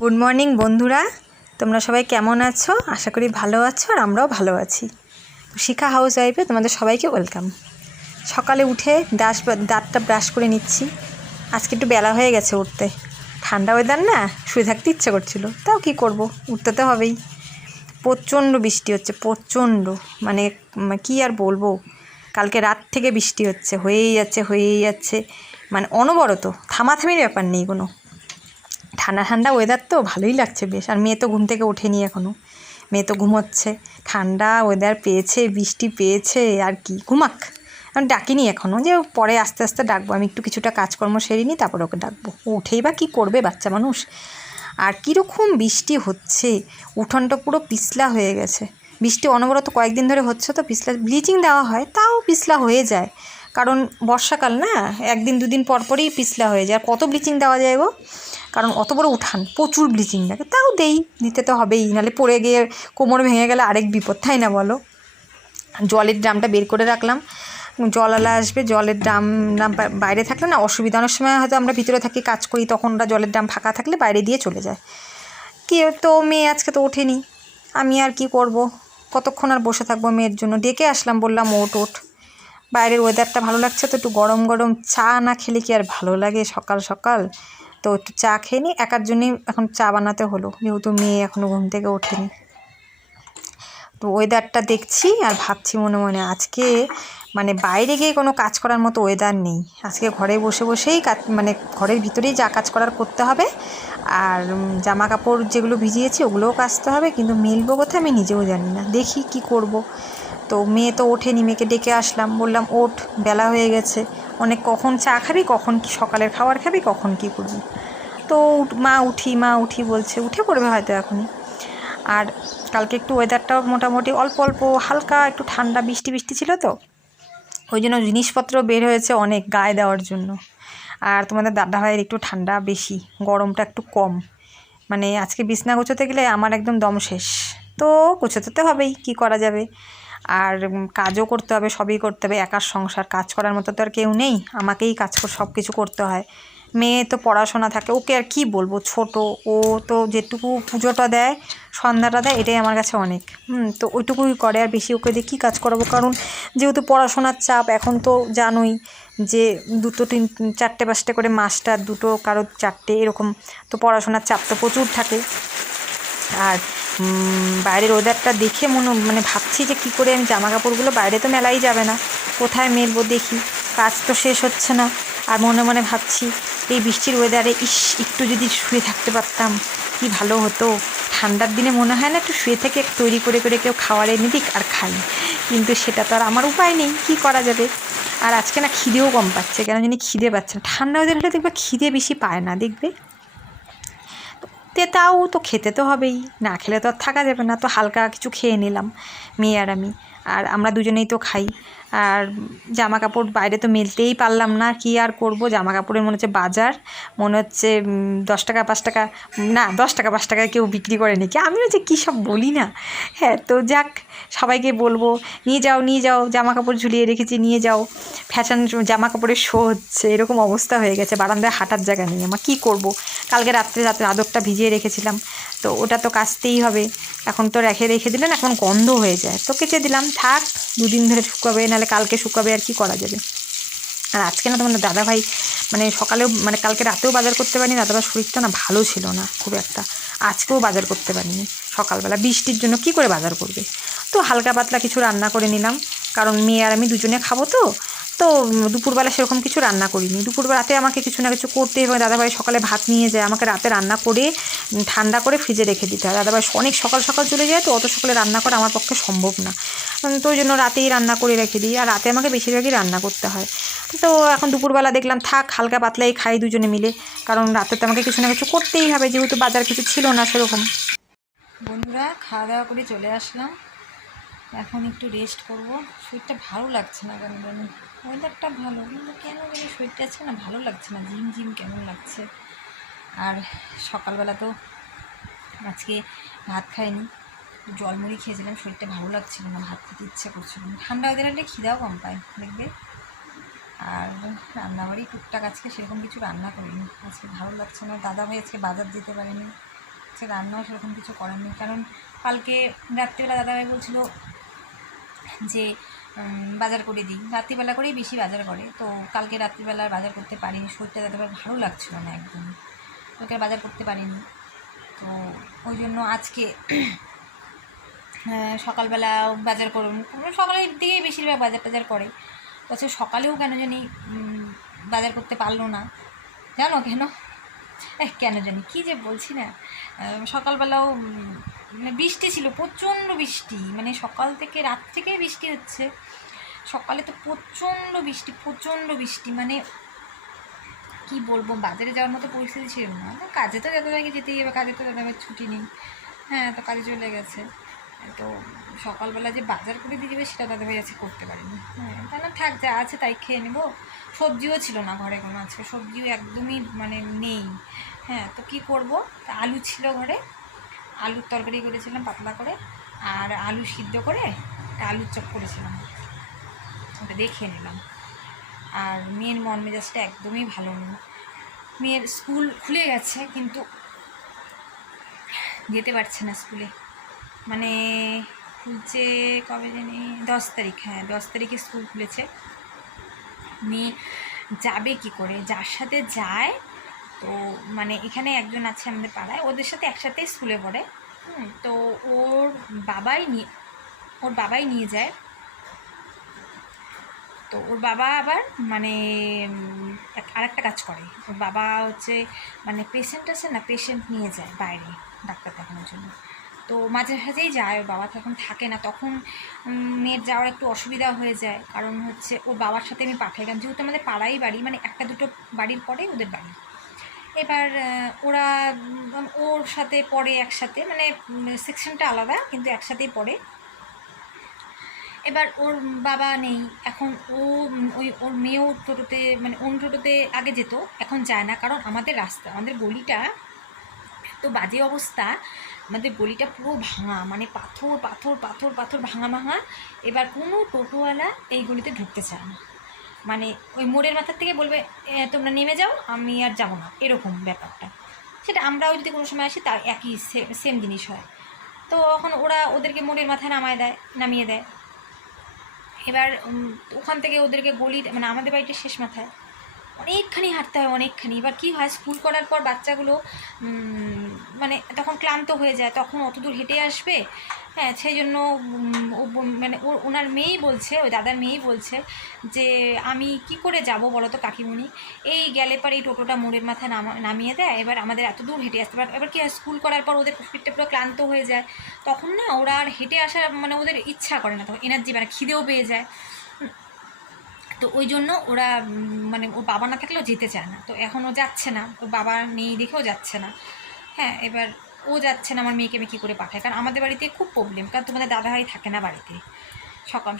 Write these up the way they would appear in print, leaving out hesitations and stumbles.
Good morning বন্ধুরা, তোমরা সবাই কেমন আছো? আশা করি ভালো আছো আর আমরাও ভালো আছি। তো শিখা হাউস ওয়াইফে তোমাদের সবাইকে ওয়েলকাম। সকালে উঠে দাঁতটা ব্রাশ করে নিচ্ছি। আজকে একটু বেলা হয়ে গেছে উঠতে, ঠান্ডা ওয়েদার না, শুয়ে থাকতে ইচ্ছে করছিল, তাও কি করব, উঠতে তো হবেই। প্রচণ্ড বৃষ্টি হচ্ছে, প্রচণ্ড, মানে কি আর বলবো, কালকে রাত থেকে বৃষ্টি হচ্ছে, হয়েই যাচ্ছে, মানে অনবরত, থামাথামির ব্যাপার নেই কোনো। ঠান্ডা ঠান্ডা ওয়েদার তো ভালোই লাগছে বেশ। আর মেয়ে তো ঘুম থেকে ওঠেনি এখনও, মেয়ে তো ঘুমোচ্ছে। ঠান্ডা ওয়েদার পেয়েছে, বৃষ্টি পেয়েছে, আর কি, ঘুমাক। আমি ডাকিনি এখনও, যে পরে আস্তে আস্তে ডাকবো। আমি একটু কিছুটা কাজকর্ম সেরে নিই, তারপর ওকে ডাকবো। উঠেই বা কী করবে বাচ্চা মানুষ। আর কীরকম বৃষ্টি হচ্ছে, উঠোনটা পুরো পিছলা হয়ে গেছে। বৃষ্টি অনবরত কয়েকদিন ধরে হচ্ছে তো পিছলা, ব্লিচিং দেওয়া হয় তাও পিছলা হয়ে যায়, কারণ বর্ষাকাল না, একদিন দুদিন পরপরই পিছলা হয়ে যায়। আর কত ব্লিচিং দেওয়া যায় গো, কারণ অত বড় উঠান, প্রচুর ব্লিচিং লাগে, তাও দিতে তো হবেই, নাহলে পড়ে গিয়ে কোমর ভেঙে গেলে আরেক বিপদ, তাই না বলো। জলের ড্রামটা বের করে রাখলাম, জলওয়ালা আসবে, জলের ড্রাম বাইরে থাকলে না অসুবিধা। অনেক সময় হয়তো আমরা ভিতরে থাকি, কাজ করি, তখন ওরা জলের ড্রাম ফাঁকা থাকলে বাইরে দিয়ে চলে যায়। কি তো মেয়ে আজকে তো ওঠেনি, আমি আর কি করব, কতক্ষণ আর বসে থাকবো। মেয়ের জন্য ডেকে আসলাম, বললাম ওঠ। বাইরের ওয়েদারটা ভালো লাগছে তো, একটু গরম গরম চা না খেলে কি আর ভালো লাগে সকাল সকাল। তো একটু চা খেয়ে নিই, একার জন্যই এখন চা বানাতে হলো, যেহেতু মেয়ে এখনও ঘুম থেকে ওঠেনি। তো ওয়েদারটা দেখছি আর ভাবছি মনে মনে, আজকে মানে বাইরে গিয়ে কোনো কাজ করার মতো ওয়েদার নেই। আজকে ঘরে বসে বসেই কাজ, মানে ঘরের ভিতরেই যা কাজ করার করতে হবে। আর জামা কাপড় যেগুলো ভিজিয়েছি ওগুলোও কাচতে হবে, কিন্তু মেলবো কোথায় আমি নিজেও জানি না, দেখি কি করব। তো মেয়ে তো ওঠেনি, মেয়েকে ডেকে আসলাম, বললাম ওঠ, বেলা হয়ে গেছে অনেক, কখন চা খাবি, কখন কি সকালের খাবার খাবি, কখন কি করবি। তো মা উঠি বলছে, উঠে পড়বে হয়তো এখনই। আর কালকে একটু ওয়েদারটাও মোটামুটি অল্প অল্প হালকা একটু ঠান্ডা, বৃষ্টি বৃষ্টি ছিল তো, ওই জন্য জিনিসপত্র বের হয়েছে অনেক গায়ে দেওয়ার জন্য। আর তোমাদের দাদাভাইয়ের একটু ঠান্ডা বেশি, গরমটা একটু কম। মানে আজকে বিছনা গোছাতে গেলে আমার একদম দম শেষ। তো গোছাতে তো হবেই, কী করা যাবে। আর কাজও করতে হবে, সবই করতে হবে, একার সংসার, কাজ করার মতো তো আর কেউ নেই, আমাকেই সব কিছু করতে হয়। মেয়ে তো পড়াশোনা থাকে, ওকে আর কি বলবো, ছোট, ও তো যেটুকু পুজোটা দেয়, সন্ধ্যাটা দেয়, এটাই আমার কাছে অনেক। তো ওইটুকুই করে, আর বেশি ওকে দিয়ে কী কাজ করাবো, কারণ যেহেতু পড়াশোনার চাপ, এখন তো জানোই যে 2 3 4টে 5টে করে মাস্টার, 2 কারো 4টে এরকম, তো পড়াশোনার চাপ তো প্রচুর থাকে। আর বাইরের ওয়েদারটা দেখে মানে ভাবছি যে কী করে আমি জামা কাপড়গুলো, বাইরে তো মেলাই যাবে না, কোথায় মেলবো দেখি, কাজ তো শেষ হচ্ছে না। আর মনে মনে ভাবছি এই বৃষ্টির ওয়েদারে একটু যদি শুয়ে থাকতে পারতাম কি ভালো হতো। ঠান্ডার দিনে মনে হয় না একটু শুয়ে থেকে তৈরি করে করে কেউ খাওয়ার এনে দিক আর খাই, কিন্তু সেটা তো আর আমার উপায় নেই, কী করা যাবে। আর আজকে না খিদেও কম পাচ্ছে, কেন জানি খিদে পাচ্ছে না। ঠান্ডা ওয়েদার হলে দেখবে খিদে বেশি পায় না, দেখবে। তাও তো খেতে তো হবেই, না খেলে তো আর থাকা যাবে না। তো হালকা কিছু খেয়ে নিলাম মেয়ে আর আমি, আর আমরা দুজনেই তো খাই। আর জামা কাপড় বাইরে তো মেলতেই পারলাম না, কি আর করব। জামা কাপড়ের মনে হচ্ছে বাজার, মনে হচ্ছে 10 টাকা 5 টাকা, না 10 টাকা 5 টাকায় কেউ বিক্রি করে নাকি, আমিও যে কী সব বলি না। হ্যাঁ, তো যাক, সবাইকে বলবো নিয়ে যাও, জামা কাপড় ঝুলিয়ে রেখেছি, নিয়ে যাও। ফ্যাশন জামা কাপড়ের শো হচ্ছে, এরকম অবস্থা হয়ে গেছে, বারান্দায় হাঁটার জায়গা নেই আমার, কী করব। কালকে রাত্রে আদরটা ভিজিয়ে রেখেছিলাম, তো ওটা তো কাচতেই হবে। এখন তো রেখে দিলেন, এখন গন্ধ হয়ে যায়, তো কেচে দিলাম, থাক 2 দিন ধরে শুকাবে, নাহলে কালকে শুকাবে, আর কি করা যাবে। আর আজকে না তোমাদের দাদাভাই, মানে সকালেও, মানে কালকে রাতেও বাজার করতে পারিনি, দাদাভাইয়ের শরীরটা না ভালো ছিল না খুব একটা, আজকেও বাজার করতে পারিনি। সকালবেলা বৃষ্টির জন্য কি করে বাজার করবে, তো হালকা পাতলা কিছু রান্না করে নিলাম, কারণ মেয়ে আর আমি দুজনে খাবো তো। তো দুপুরবেলা সেরকম কিছু রান্না করিনি, দুপুরবেলাতে আমাকে কিছু না কিছু করতে হবে। দাদাভাই সকালে ভাত নিয়ে যায়, আমাকে রাতে রান্না করে ঠান্ডা করে ফ্রিজে রেখে দিতে হয়। দাদাভাই অনেক সকাল সকাল চলে যায়, তো অত সকালে রান্না করা আমার পক্ষে সম্ভব না, তো ওই জন্য রাতেই রান্না করে রেখে দিই, আর রাতে আমাকে বেশিরভাগই রান্না করতে হয়। তো এখন দুপুরবেলা দেখলাম থাক, হালকা পাতলাই খাই দুজনে মিলে, কারণ রাতে তো আমাকে কিছু না কিছু করতেই হবে, যেহেতু বাজার কিছু ছিল না সেরকম। বন্ধুরা, খাওয়া দাওয়া করে চলে আসলাম, এখন একটু রেস্ট করব। শরীরটা ভালো লাগছে না কেন জানি, ওয়েদারটা ভালো, কিন্তু কেন জানি শরীরটা আজকে না ভালো লাগছে না, ঝিম কেমন লাগছে। আর সকালবেলা তো আজকে ভাত খাইনি, জলমুড়ি খেয়েছিলাম, শরীরটা ভালো লাগছিল না, ভাত খেতে ইচ্ছে করছিল না। ঠান্ডা ওয়েদারে খিদাও কম পায় দেখবে। আর রান্নাবাড়ি টুকটাক আজকে সেরকম কিছু রান্না করিনি, আজকে ভালো লাগছে না। দাদাভাই আজকে বাজার যেতে পারেনি, আজকে রান্নাও সেরকম কিছু করেননি, কারণ কালকে রাত্রিবেলা দাদাভাই বলছিল যে বাজার করে দিই, রাত্রিবেলা করেই বেশি বাজার করে। তো কালকে রাত্রিবেলা বাজার করতে পারিনি, শরীরটা দাদাভাই ভালো লাগছিল না একদম, ওকে বাজার করতে পারিনি। তো ওই জন্য আজকে সকালবেলা বাজার করুন, সকালের দিকেই বেশিরভাগ বাজার টাজার করে। বলছে সকালেও কেন জানি বাজার করতে পারলো না, জানো কেন? কেন জানি কী যে বলছি না। সকালবেলাও মানে বৃষ্টি ছিল, প্রচণ্ড বৃষ্টি, মানে সকাল থেকে রাত থেকেই বৃষ্টি হচ্ছে। সকালে তো প্রচণ্ড বৃষ্টি, মানে কি বলবো, বাজারে যাওয়ার মতো পরিস্থিতি ছিল না। কাজে তো দাদাভাইকে যেতেই হবে, কাজে তো দাদাভাইয়ের ছুটি নেই। হ্যাঁ, তো কাজে চলে গেছে। তো সকালবেলা যে বাজার করে দিয়ে যাবে সেটা দাদাভাই আজকে করতে পারিনি। হ্যাঁ, তা না থাক, যা আছে তাই খেয়ে নেবো। সবজিও ছিল না ঘরে কোনো, আজকে সবজিও একদমই মানে নেই। হ্যাঁ, তো কী করবো, তা আলু ছিল ঘরে, আলুর তরকারি করেছিলাম পাতলা করে, আর আলু সিদ্ধ করে আলুর চপ করেছিলাম, ওটা দিয়ে খেয়ে নিলাম। আর মেয়ের মন মেজাজটা একদমই ভালো নেই। মেয়ের স্কুল খুলে গেছে কিন্তু যেতে পারছে না স্কুলে, মানে খুলছে কবে জানি 10 তারিখ, হ্যাঁ 10 তারিখে স্কুল খুলেছে। মেয়ে যাবে কি করে, যার সাথে যায়, তো মানে এখানে একজন আছে আমাদের পাড়ায়, ওদের সাথে একসাথে স্কুলে পড়ে। তো ওর বাবাই নিয়ে যায়। তো ওর বাবা আবার মানে আরেকটা কাজ করে, ওর বাবা হচ্ছে মানে পেশেন্ট আছে না, পেশেন্ট নিয়ে যায় বাইরে ডাক্তার দেখানোর জন্য। তো মাঝে মাঝেই যায়, ওর বাবা তখন থাকে না, তখন মেয়ের যাওয়ার একটু অসুবিধা হয়ে যায়। কারণ হচ্ছে ওর বাবার সাথে আমি পাঠাই, কারণ যেহেতু আমাদের পাড়াই বাড়ি, মানে একটা দুটো বাড়ির পরেই ওদের বাড়ি। এবার ওরা ওর সাথে পড়ে একসাথে, মানে সেকশনটা আলাদা কিন্তু একসাথেই পড়ে। এবার ওর বাবা নেই এখন, ওর মেয়েও টোটোতে, মানে অন্য টোটোতে আগে যেত, এখন যায় না, কারণ আমাদের রাস্তা, আমাদের গলিটা এত বাজে অবস্থা, আমাদের গলিটা পুরো ভাঙা, মানে পাথর পাথর পাথর পাথর ভাঙা ভাঙা। এবার কোনো টোটোওয়ালা এই গলিতে ঢুকতে চায় না, মানে ওই মোড়ের মাথার থেকে বলবে তোমরা নেমে যাও, আমি আর যাবো না, এরকম ব্যাপারটা। সেটা আমরাও যদি কোনো সময় আসি তার একই সেম জিনিস হয়। তো এখন ওরা ওদেরকে মোড়ের মাথায় নামিয়ে দেয়। এবার ওখান থেকে ওদেরকে গলি, মানে আমাদের বাড়িটা শেষ মাথায়, অনেকখানি হাঁটতে হয়, অনেকখানি। এবার কী হয়, স্কুল করার পর বাচ্চাগুলো মানে তখন ক্লান্ত হয়ে যায়, তখন অত দূর হেঁটে আসবে। হ্যাঁ, সেই জন্য মানে ওনার মেয়েই বলছে, ওই দাদার মেয়েই বলছে যে আমি কি করে যাব বলো তো কাকিমণি, এই গেলে পর এই টোটোটা মোড়ের মাথায় নামিয়ে দেয়, এবার আমাদের এত দূর হেঁটে আসতে পারে। এবার কী হয়, স্কুল করার পর ওদের পিঠটা পুরো ক্লান্ত হয়ে যায়, তখন না ওরা আর হেঁটে আসার মানে ওদের ইচ্ছা করে না, তখন এনার্জি, মানে খিদেও পেয়ে যায়। তো ওই জন্য ওরা মানে ওর বাবা না থাকলেও যেতে চায় না। তো এখন ও যাচ্ছে না, ওর বাবা নেই দেখেও যাচ্ছে না। হ্যাঁ, এবার ও যাচ্ছে না, আমার মেয়েকে আমি কী করে পাঠাই, কারণ আমাদের বাড়িতে খুব প্রবলেম, কারণ তোমাদের দাদাভাই থাকে না বাড়িতে,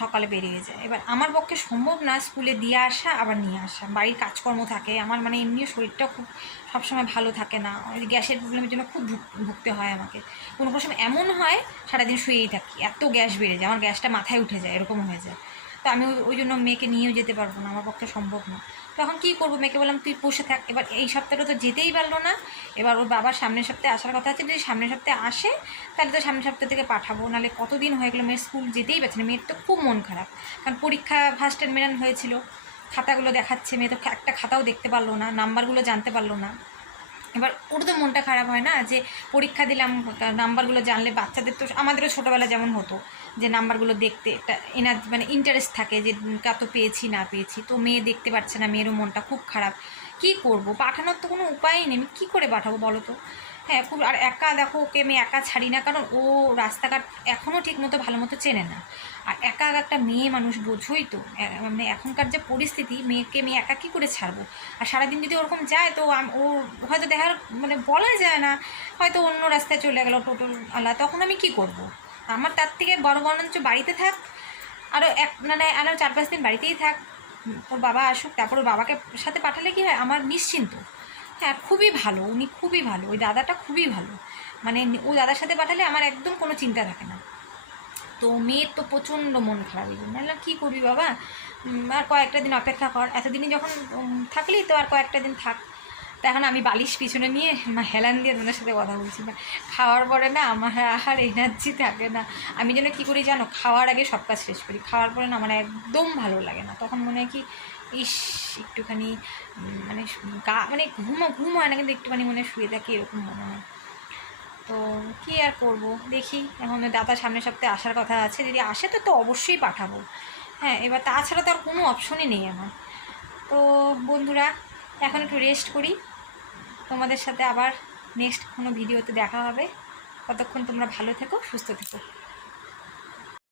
সকালে বেরিয়ে যায়। এবার আমার পক্ষে সম্ভব না স্কুলে দিয়ে আসা আবার নিয়ে আসা, বাড়ির কাজকর্ম থাকে আমার, মানে এমনিও শরীরটা খুব সবসময় ভালো থাকে না, ওই গ্যাসের প্রবলেমের জন্য খুব ভুগতে হয় আমাকে। কোনো সময় এমন হয় সারাদিন শুয়েই থাকি, এত গ্যাস বেড়ে যায়, আমার গ্যাসটা মাথায় উঠে যায়, এরকম হয়ে যায়। তো আমি ওই জন্য মেয়েকে নিয়েও যেতে পারবো না, আমার পক্ষে সম্ভব না। তখন কী করবো, মেয়েকে বললাম তুই বসে থাক। এবার এই সপ্তাহটা তো যেতেই পারলো না, এবার ওর বাবার সামনের সপ্তাহে আসার কথা আছে, যদি সামনের সপ্তাহে আসে তাহলে তো সামনের সপ্তাহ থেকে পাঠাবো, নাহলে কতদিন হয়ে গেলো মেয়ের স্কুল যেতেই পারছে না। মেয়ের তো খুব মন খারাপ, কারণ পরীক্ষা ফার্স্ট টার্মিনাল হয়েছিল, খাতাগুলো দেখাচ্ছে, মেয়ে তো একটা খাতাও দেখতে পারলো না, নাম্বারগুলো জানতে পারলো না। এবার ওর তো মনটা খারাপ হয় না, যে পরীক্ষা দিলাম নাম্বারগুলো জানলে, বাচ্চাদের তো আমাদেরও ছোটোবেলা যেমন হতো যে নাম্বারগুলো দেখতে একটা মানে ইন্টারেস্ট থাকে যে কত পেয়েছি না পেয়েছি। তো মেয়ে দেখতে পাচ্ছে না, মেয়েরও মনটা খুব খারাপ। কি করব, পাঠানোর তো কোনো উপায়ই নেই, আমি কী করে পাঠাবো বলো তো। হ্যাঁ, খুব, আর একা দেখো, ওকে আমি একা ছাড়ি না, কারণ ও রাস্তাঘাট এখনও ঠিকমতো ভালো মতো চেনে না। আর একা একটা মেয়ে মানুষ, বোঝোই তো, মানে এখনকার যে পরিস্থিতি, মেয়েকে আমি একা কী করে ছাড়বো। আর সারাদিন যদি ওরকম যায় তো ও হয়তো দেখার মানে বলা যায় না, হয়তো অন্য রাস্তায় চলে গেলো টোটোওয়ালা, তখন আমি কি করব। আমার তার থেকে বরঞ্চ বাড়িতে থাক, আরও মানে আরও 4-5 দিন বাড়িতেই থাক, ওর বাবা আসুক, তারপর ওর বাবাকে সাথে পাঠালে কি হয়, আমার নিশ্চিন্ত। হ্যাঁ, খুবই ভালো, উনি খুবই ভালো, ওই দাদাটা খুবই ভালো, মানে ওই দাদার সাথে পাঠালে আমার একদম কোনো চিন্তা থাকে না। তো মেয়ের তো প্রচণ্ড মন খারাপ, এই জন্য বললাম কী করবি বাবা, আর কয়েকটা দিন অপেক্ষা কর, এতদিনই যখন থাকলি তো আর কয়েকটা দিন থাক। তো এখন আমি বালিশ পিছনে নিয়ে হেলান দিয়ে তোমাদের সাথে কথা বলছি না। খাওয়ার পরে না আমার আর এনার্জি থাকে না। আমি যেন কী করি জানো, খাওয়ার আগে সব কাজ শেষ করি, খাওয়ার পরে না আমার একদম ভালো লাগে না। তখন মনে হয় কি ইস একটুখানি মানে মানে ঘুম হয় না, কিন্তু একটুখানি মনে শুয়ে থাকি এরকম মনে হয়। তো কী আর করব, দেখি। এখন দাদা সামনের সপ্তাহে আসার কথা আছে, যদি আসে তো অবশ্যই পাঠাবো। হ্যাঁ, এবার তাছাড়া তো আর কোনো অপশনই নেই আমার। তো বন্ধুরা এখন একটু রেস্ট করি, তোমাদের সাথে আবার নেক্সট কোনো ভিডিওতে দেখা হবে। ততক্ষণ তোমরা ভালো থেকো, সুস্থ থেকো।